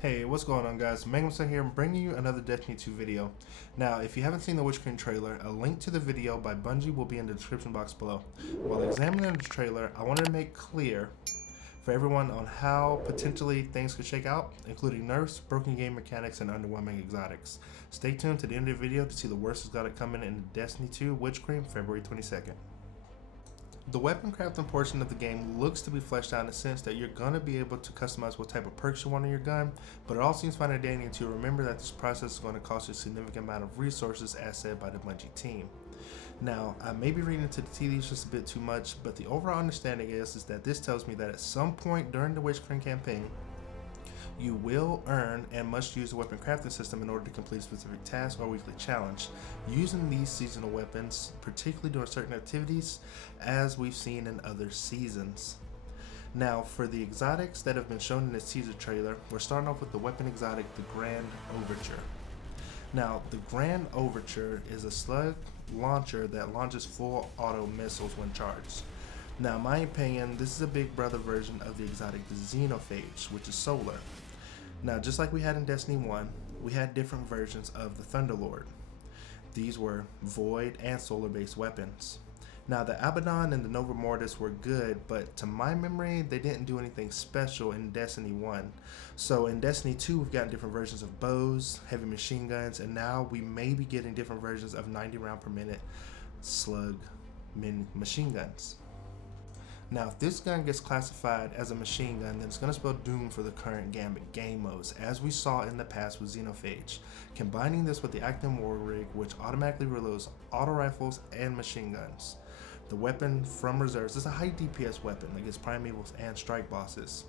Hey, what's going on, guys? Magnumson here, bringing you another Destiny 2 video. Now, if you haven't seen the Witch Queen trailer, a link to the video by Bungie will be in the description box below. While examining the trailer, I wanted to make clear for everyone on how potentially things could shake out, including nerfs, broken game mechanics, and underwhelming exotics. Stay tuned to the end of the video to see the worst exotic coming in Destiny 2 Witch Queen February 22nd. The weapon crafting portion of the game looks to be fleshed out in the sense that you're going to be able to customize what type of perks you want on your gun, but it all seems fine and dandy to remember that this process is going to cost you a significant amount of resources as said by the Bungie team. Now, I may be reading into the tea leaves just a bit too much, but the overall understanding is that this tells me that at some point during the Witch Queen campaign, you will earn and must use the weapon crafting system in order to complete a specific task or weekly challenge, using these seasonal weapons, particularly during certain activities, as we've seen in other seasons. Now, for the exotics that have been shown in this teaser trailer, we're starting off with the weapon exotic, the Grand Overture. Now, the Grand Overture is a slug launcher that launches full auto missiles when charged. Now, in my opinion, this is a big brother version of the exotic the Xenophage, which is solar. Now, just like we had in Destiny 1, we had different versions of the Thunderlord. These were void and solar based weapons. Now, the Abaddon and the Nova Mortis were good, but to my memory, they didn't do anything special in Destiny 1. So in Destiny 2, we've gotten different versions of bows, heavy machine guns, and now we may be getting different versions of 90 round per minute slug machine guns. Now, if this gun gets classified as a machine gun, then it's going to spell doom for the current Gambit game modes, as we saw in the past with Xenophage. Combining this with the Active War Rig, which automatically reloads auto rifles and machine guns. The weapon from reserves is a high DPS weapon against primevals and strike bosses.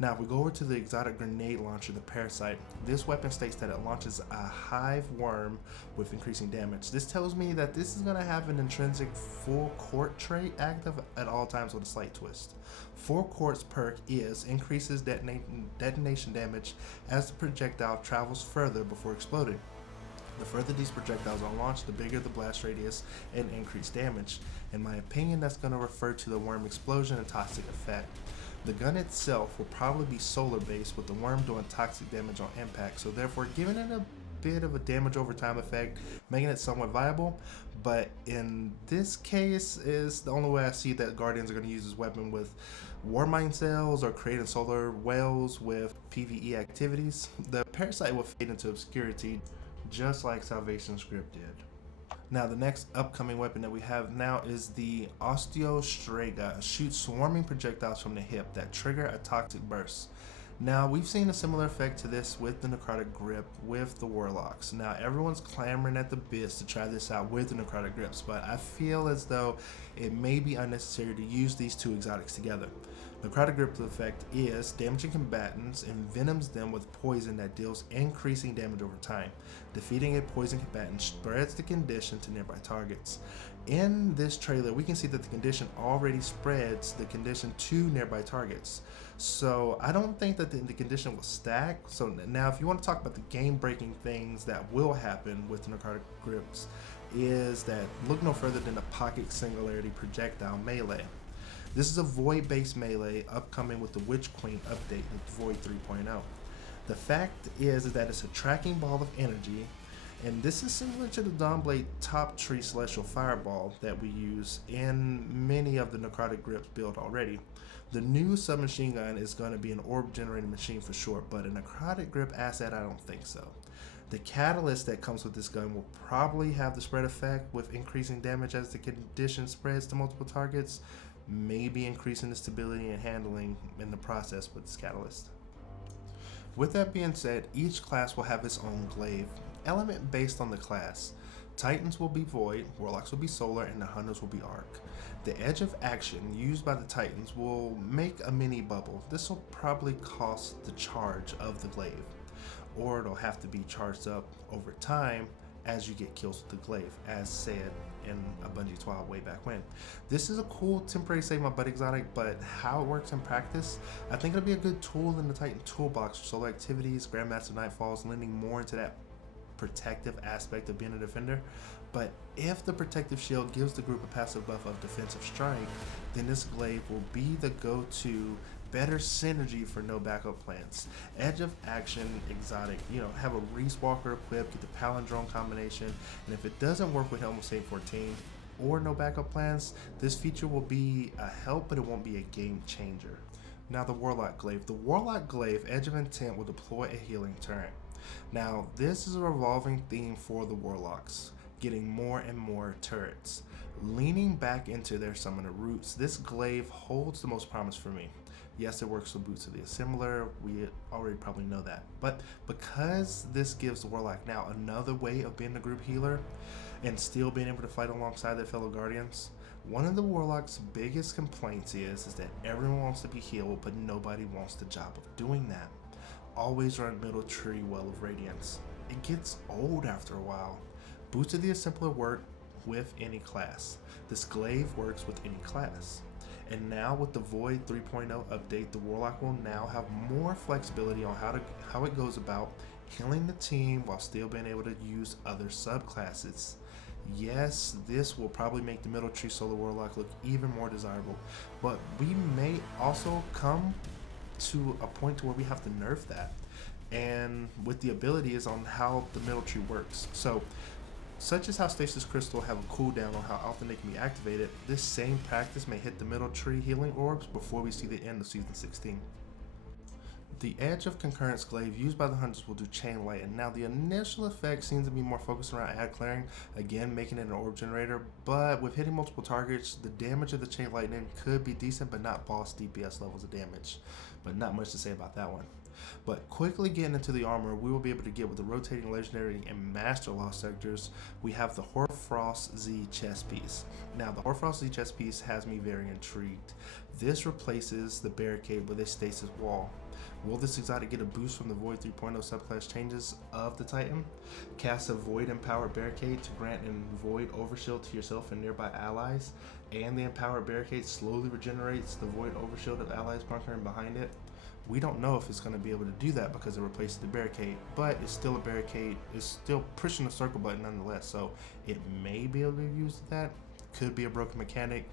Now, if we go over to the exotic grenade launcher, the Parasite, this weapon states that it launches a hive worm with increasing damage. This tells me that this is going to have an intrinsic full court trait active at all times with a slight twist. Full court's perk is increases detonation damage as the projectile travels further before exploding. The further these projectiles are launched, the bigger the blast radius and increased damage. In my opinion, that's going to refer to the worm explosion and toxic effect. The gun itself will probably be solar based, with the worm doing toxic damage on impact, so therefore giving it a bit of a damage over time effect, making it somewhat viable. But in this case is the only way I see that Guardians are going to use this weapon with war mine cells or creating solar whales with PvE activities. The Parasite will fade into obscurity just like Salvation Script did. Now, the next upcoming weapon that we have now is the Osteostrega. Shoots swarming projectiles from the hip that trigger a toxic burst. Now, we've seen a similar effect to this with the Necrotic Grip with the Warlocks. Now, everyone's clamoring at the bits to try this out with the Necrotic Grips, but I feel as though it may be unnecessary to use these two exotics together. Necrotic Grip's effect is damaging combatants and venoms them with poison that deals increasing damage over time. Defeating a poison combatant spreads the condition to nearby targets. In this trailer, we can see that the condition already spreads the condition to nearby targets. So I don't think that the condition will stack. So now, if you want to talk about the game-breaking things that will happen with the Necrotic Grips, is that look no further than the Pocket Singularity Projectile Melee. This is a void-based melee upcoming with the Witch Queen update, the Void 3.0. The fact is that it's a tracking ball of energy, and this is similar to the Dawnblade Top Tree Celestial Fireball that we use in many of the Necrotic Grips build already. The new submachine gun is going to be an orb generating machine for sure, but a Necrotic Grip asset, I don't think so. The catalyst that comes with this gun will probably have the spread effect with increasing damage as the condition spreads to multiple targets, maybe increasing the stability and handling in the process with this catalyst. With that being said, each class will have its own glaive element based on the class. Titans will be void, Warlocks will be solar, and the Hunters will be arc. The edge of action used by the Titans will make a mini bubble. This will probably cost the charge of the glaive, or it'll have to be charged up over time as you get kills with the glaive, as said in a Bungie 12 way back when. This is a cool temporary save my butt exotic, but how it works in practice, I think it'll be a good tool in the Titan toolbox for solo activities, Grandmaster Nightfalls, lending more into that protective aspect of being a defender. But if the protective shield gives the group a passive buff of defensive strike, then this glaive will be the go-to better synergy for no backup plans. Edge of action exotic, have a Reese Walker equipped, get the palindrome combination, and if it doesn't work with Helm of Saint 14 or no backup plans, this feature will be a help, but it won't be a game changer. Now the Warlock Glaive. The Warlock Glaive, Edge of Intent, will deploy a healing turret. Now this is a revolving theme for the Warlocks, getting more and more turrets. Leaning back into their summoner roots, this glaive holds the most promise for me. Yes, it works with Boots of the Assembler, we already probably know that. But because this gives the Warlock now another way of being a group healer and still being able to fight alongside their fellow Guardians, one of the Warlock's biggest complaints is that everyone wants to be healed, but nobody wants the job of doing that. Always run middle tree Well of Radiance. It gets old after a while. Boots of the Assembler work with any class. This glaive works with any class. And now with the Void 3.0 update, the Warlock will now have more flexibility on how it goes about healing the team while still being able to use other subclasses. Yes, this will probably make the middle tree solo Warlock look even more desirable, but we may also come to a point to where we have to nerf that, and with the ability is on how the middle tree works. So such as how Stasis Crystal have a cooldown on how often they can be activated, this same practice may hit the middle tree healing orbs before we see the end of Season 16. The Edge of Concurrence Glaive used by the Hunters will do Chain Lightning. Now the initial effect seems to be more focused around ad clearing, again making it an orb generator, but with hitting multiple targets, the damage of the Chain Lightning could be decent but not boss DPS levels of damage. But not much to say about that one. But quickly getting into the armor, we will be able to get with the rotating legendary and master lost sectors. We have the Hoarfrost Z chest piece. Now the Hoarfrost Z chest piece has me very intrigued. This replaces the barricade with a stasis wall. Will this exotic get a boost from the Void 3.0 subclass changes of the Titan? Cast a Void Empowered Barricade to grant a Void Overshield to yourself and nearby allies, and the Empowered Barricade slowly regenerates the Void Overshield of allies bunkering behind it. We don't know if it's going to be able to do that because it replaces the barricade, but it's still a barricade. It's still pushing the circle button nonetheless, so it may be able to use that. Could be a broken mechanic.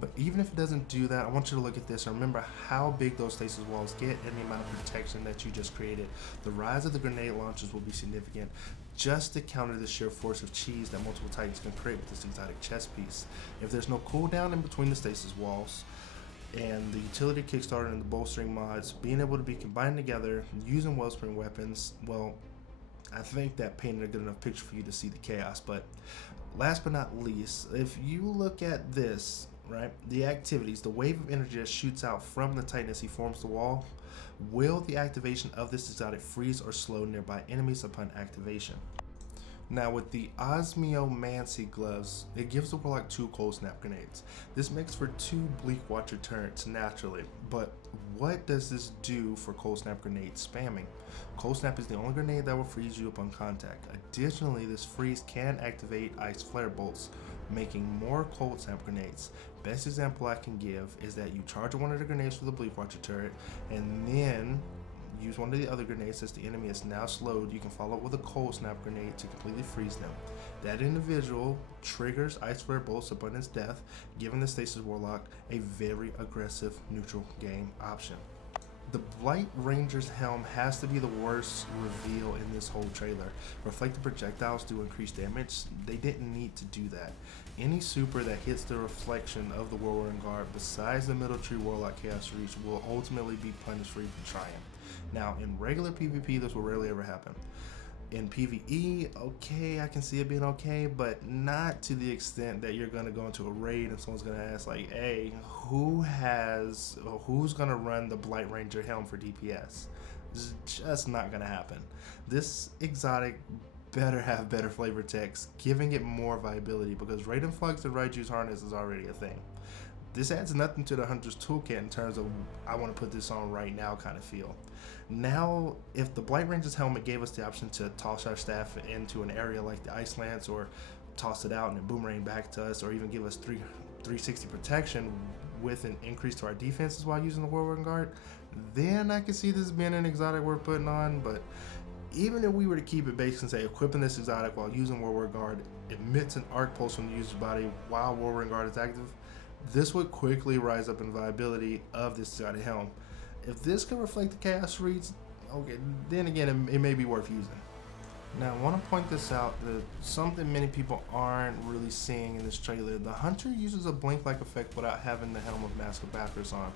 But even if it doesn't do that, I want you to look at this and remember how big those stasis walls get and the amount of protection that you just created. The rise of the grenade launchers will be significant just to counter the sheer force of cheese that multiple Titans can create with this exotic chest piece. If there's no cooldown in between the stasis walls, and the utility Kickstarter and the bolstering mods being able to be combined together using Wellspring weapons, well, I think that painted a good enough picture for you to see the chaos. But last but not least, if you look at this, right, the activities, the wave of energy that shoots out from the Titan as he forms the wall, will the activation of this exotic freeze or slow nearby enemies upon activation? Now with the Osmiomancy gloves, it gives the Warlock 2 Cold Snap grenades. This makes for 2 Bleak Watcher turrets naturally, but what does this do for Cold Snap grenade spamming? Cold Snap is the only grenade that will freeze you upon contact. Additionally, this freeze can activate Ice Flare Bolts, making more Cold Snap grenades. Best example I can give is that you charge one of the grenades for the Bleak Watcher turret, and then use one of the other grenades as the enemy is now slowed. You can follow up with a Cold Snap grenade to completely freeze them. That individual triggers Ice Flare Bolts upon its death, giving the Stasis Warlock a very aggressive neutral game option. The Blight Ranger's helm has to be the worst reveal in this whole trailer. Reflective projectiles do increased damage. They didn't need to do that. Any super that hits the reflection of the Whirlwind Guard besides the middle tree Warlock Chaos Reach will ultimately be punished for even trying. Now in regular PvP this will rarely ever happen. In PvE, okay, I can see it being okay, but not to the extent that you're gonna go into a raid and someone's gonna ask like, hey, who's gonna run the Blight Ranger helm for DPS? This is just not gonna happen. This exotic better have better flavor text, giving it more viability, because Raiden Flux and Raiju's Harness is already a thing. This adds nothing to the Hunter's Toolkit in terms of I want to put this on right now kind of feel. Now, if the Blight Ranger's helmet gave us the option to toss our staff into an area like the Ice Lance, or toss it out and then boomerang back to us, or even give us 360 protection with an increase to our defenses while using the Whirlwind Guard, then I can see this being an exotic worth putting on. But even if we were to keep it basic and say equipping this exotic while using Whirlwind Guard emits an arc pulse from the user's body while Whirlwind Guard is active, this would quickly rise up in viability of this exotic helm. If this can reflect the chaos reads, okay, then again, it may be worth using. Now, I want to point this out, that something many people aren't really seeing in this trailer. The Hunter uses a blink-like effect without having the Helm of Mask of Backers on.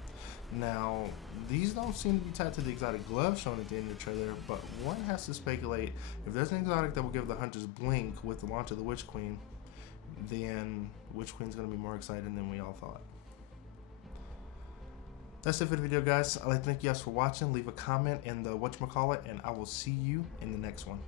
Now, these don't seem to be tied to the exotic glove shown at the end of the trailer, but one has to speculate if there's an exotic that will give the Hunter's blink with the launch of the Witch Queen, then Witch Queen's going to be more exciting than we all thought. That's it for the video, guys. I'd like to thank you guys for watching. Leave a comment in the whatchamacallit, and I will see you in the next one.